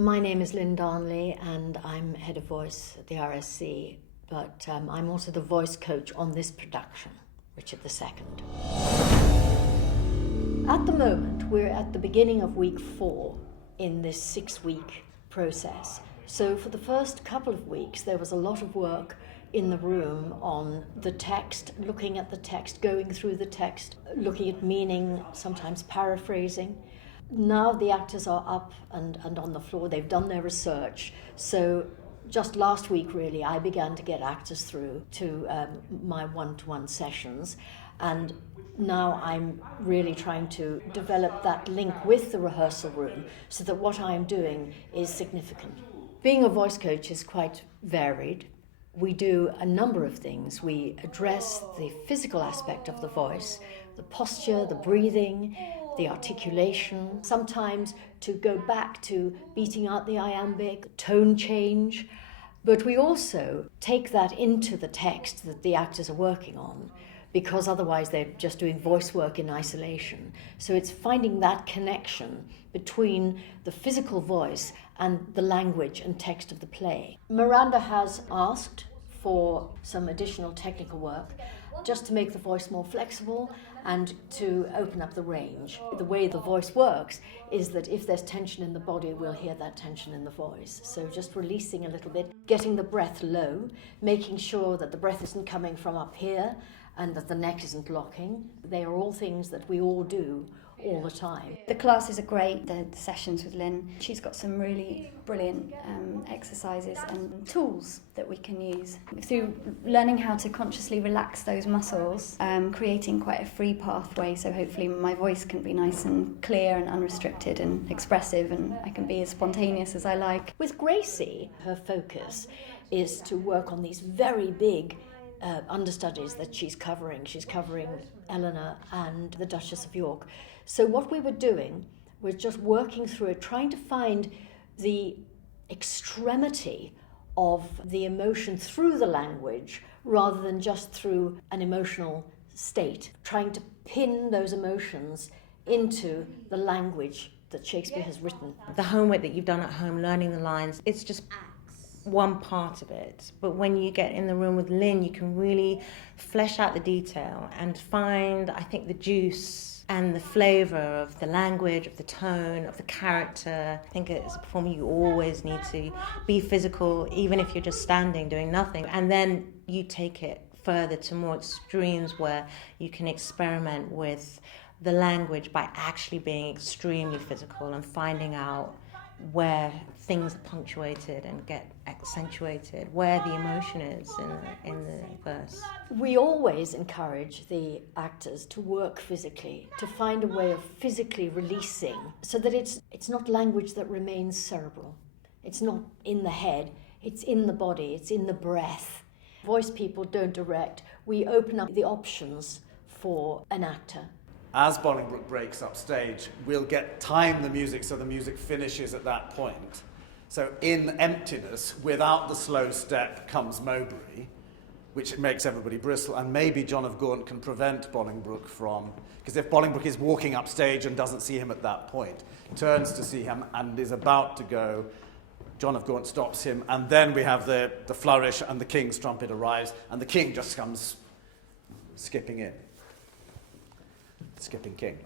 My name is Lynn Darnley and I'm head of voice at the RSC, but I'm also the voice coach on this production, Richard II. At the moment, we're at the beginning of week 4 in this 6-week process. So for the first couple of weeks, there was a lot of work in the room on the text, looking at the text, going through the text, looking at meaning, sometimes paraphrasing. Now the actors are up and on the floor, they've done their research. So just last week, really, I began to get actors through to my one-to-one sessions. And now I'm really trying to develop that link with the rehearsal room so that what I'm doing is significant. Being a voice coach is quite varied. We do a number of things. We address the physical aspect of the voice, the posture, the breathing, the articulation, sometimes to go back to beating out the iambic, tone change. But we also take that into the text that the actors are working on, because otherwise they're just doing voice work in isolation. So it's finding that connection between the physical voice and the language and text of the play. Miranda has asked for some additional technical work just to make the voice more flexible and to open up the range. The way the voice works is that if there's tension in the body, we'll hear that tension in the voice. So just releasing a little bit, getting the breath low, making sure that the breath isn't coming from up here and that the neck isn't locking. They are all things that we all do all the time. The classes are great, the sessions with Lynn. She's got some really brilliant exercises and tools that we can use. Through learning how to consciously relax those muscles, creating quite a free pathway, so hopefully my voice can be nice and clear and unrestricted and expressive, and I can be as spontaneous as I like. With Gracie, her focus is to work on these very big understudies that she's covering. She's covering Eleanor and the Duchess of York. So what we were doing was just working through it, trying to find the extremity of the emotion through the language rather than just through an emotional state, trying to pin those emotions into the language that Shakespeare has written. The homework that you've done at home, learning the lines, it's just one part of it. But when you get in the room with Lynn, you can really flesh out the detail and find, I think, the juice and the flavour of the language, of the tone, of the character. I think as a performer you always need to be physical, even if you're just standing doing nothing. And then you take it further to more extremes where you can experiment with the language by actually being extremely physical and finding out where things are punctuated and get accentuated, where the emotion is in the verse. We always encourage the actors to work physically, to find a way of physically releasing, so that it's not language that remains cerebral. It's not in the head, it's in the body, it's in the breath. Voice people don't direct. We open up the options for an actor. As Bolingbroke breaks up stage, we'll time the music so the music finishes at that point. So in emptiness, without the slow step, comes Mowbray, which makes everybody bristle, and maybe John of Gaunt can prevent Bolingbroke from, because if Bolingbroke is walking up stage and doesn't see him at that point, turns to see him and is about to go, John of Gaunt stops him, and then we have the flourish and the king's trumpet arrives, and the king just comes skipping in. Skipping king.